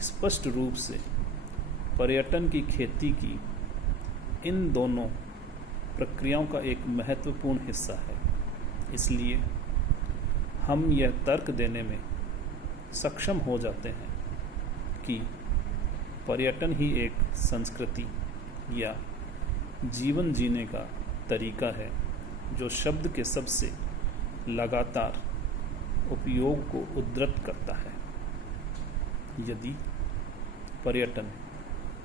स्पष्ट रूप से पर्यटन की खेती की इन दोनों प्रक्रियाओं का एक महत्वपूर्ण हिस्सा है। इसलिए हम यह तर्क देने में सक्षम हो जाते हैं कि पर्यटन ही एक संस्कृति या जीवन जीने का तरीका है जो शब्द के सबसे लगातार उपयोग को उद्धृत करता है। यदि पर्यटन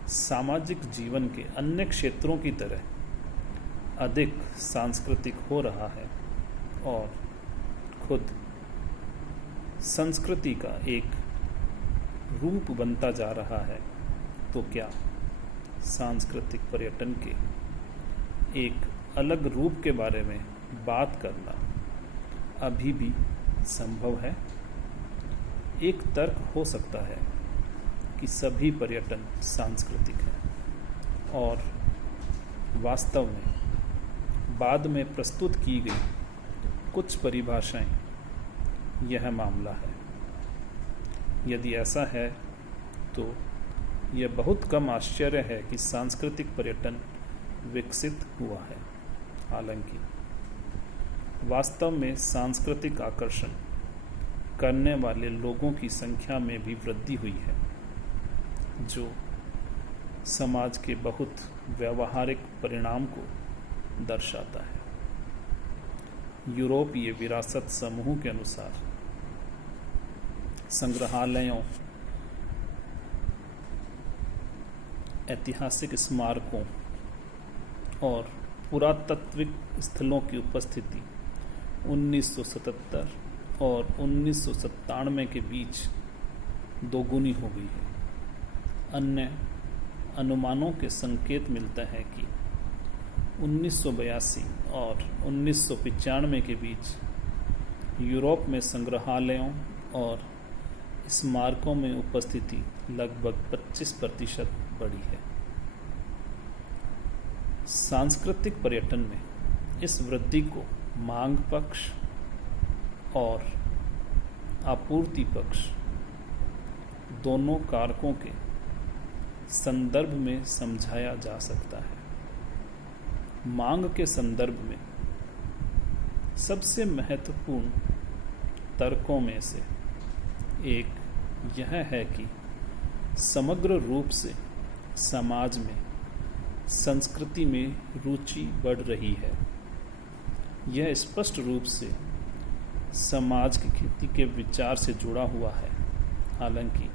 सामाजिक जीवन के अन्य क्षेत्रों की तरह अधिक सांस्कृतिक हो रहा है और खुद संस्कृति का एक रूप बनता जा रहा है, तो क्या सांस्कृतिक पर्यटन के एक अलग रूप के बारे में बात करना अभी भी संभव है? एक तर्क हो सकता है कि सभी पर्यटन सांस्कृतिक है और वास्तव में बाद में प्रस्तुत की गई कुछ परिभाषाएं यह मामला है। यदि ऐसा है तो यह बहुत कम आश्चर्य है कि सांस्कृतिक पर्यटन विकसित हुआ है। हालांकि वास्तव में सांस्कृतिक आकर्षण करने वाले लोगों की संख्या में भी वृद्धि हुई है, जो समाज के बहुत व्यावहारिक परिणाम को दर्शाता है। यूरोपीय विरासत समूह के अनुसार संग्रहालयों, ऐतिहासिक स्मारकों और पुरातात्विक स्थलों की उपस्थिति 1977 और 1997 के बीच दोगुनी हो गई है। अन्य अनुमानों के संकेत मिलता है कि 1982 और 1995 के बीच यूरोप में संग्रहालयों और स्मारकों में उपस्थिति लगभग 25% बढ़ी है। सांस्कृतिक पर्यटन में इस वृद्धि को मांग पक्ष और आपूर्ति पक्ष दोनों कारकों के संदर्भ में समझाया जा सकता है। मांग के संदर्भ में सबसे महत्वपूर्ण तर्कों में से एक यह है कि समग्र रूप से समाज में संस्कृति में रुचि बढ़ रही है। यह स्पष्ट रूप से समाज की खेती के विचार से जुड़ा हुआ है। हालांकि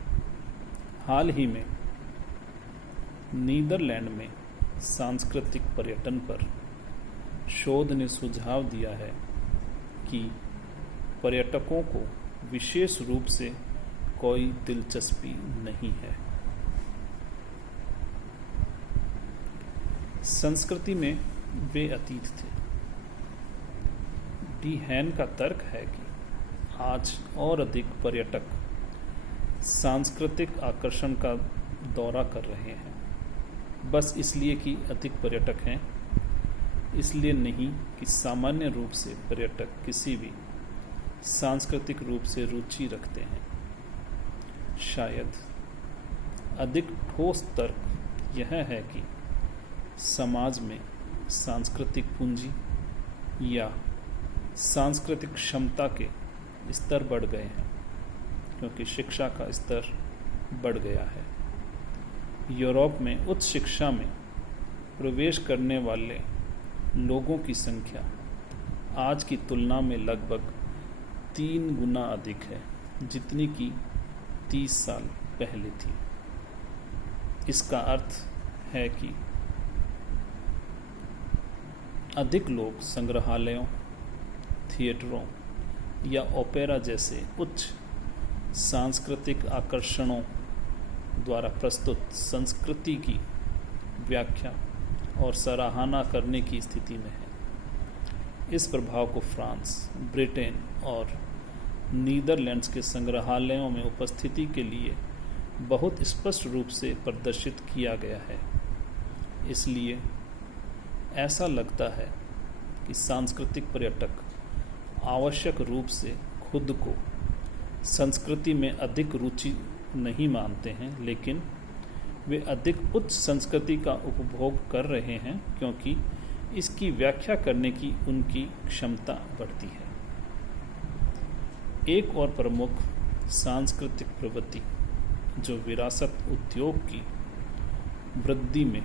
हाल ही में नीदरलैंड में सांस्कृतिक पर्यटन पर शोध ने सुझाव दिया है कि पर्यटकों को विशेष रूप से कोई दिलचस्पी नहीं है। संस्कृति में वे अतीत थे। डी हैन का तर्क है कि आज और अधिक पर्यटक सांस्कृतिक आकर्षण का दौरा कर रहे हैं, बस इसलिए कि अधिक पर्यटक हैं, इसलिए नहीं कि सामान्य रूप से पर्यटक किसी भी सांस्कृतिक रूप से रुचि रखते हैं। शायद अधिक ठोस तर्क यह है कि समाज में सांस्कृतिक पूंजी या सांस्कृतिक क्षमता के स्तर बढ़ गए हैं, क्योंकि शिक्षा का स्तर बढ़ गया है। यूरोप में उच्च शिक्षा में प्रवेश करने वाले लोगों की संख्या आज की तुलना में लगभग 3 गुना अधिक है, जितनी कि 30 साल पहले थी। इसका अर्थ है कि अधिक लोग संग्रहालयों, थिएटरों या ओपेरा जैसे उच्च सांस्कृतिक आकर्षणों द्वारा प्रस्तुत संस्कृति की व्याख्या और सराहना करने की स्थिति में है। इस प्रभाव को फ्रांस, ब्रिटेन और नीदरलैंड्स के संग्रहालयों में उपस्थिति के लिए बहुत स्पष्ट रूप से प्रदर्शित किया गया है। इसलिए ऐसा लगता है कि सांस्कृतिक पर्यटक आवश्यक रूप से खुद को संस्कृति में अधिक रुचि नहीं मानते हैं, लेकिन वे अधिक उच्च संस्कृति का उपभोग कर रहे हैं क्योंकि इसकी व्याख्या करने की उनकी क्षमता बढ़ती है। एक और प्रमुख सांस्कृतिक प्रवृत्ति जो विरासत उद्योग की वृद्धि में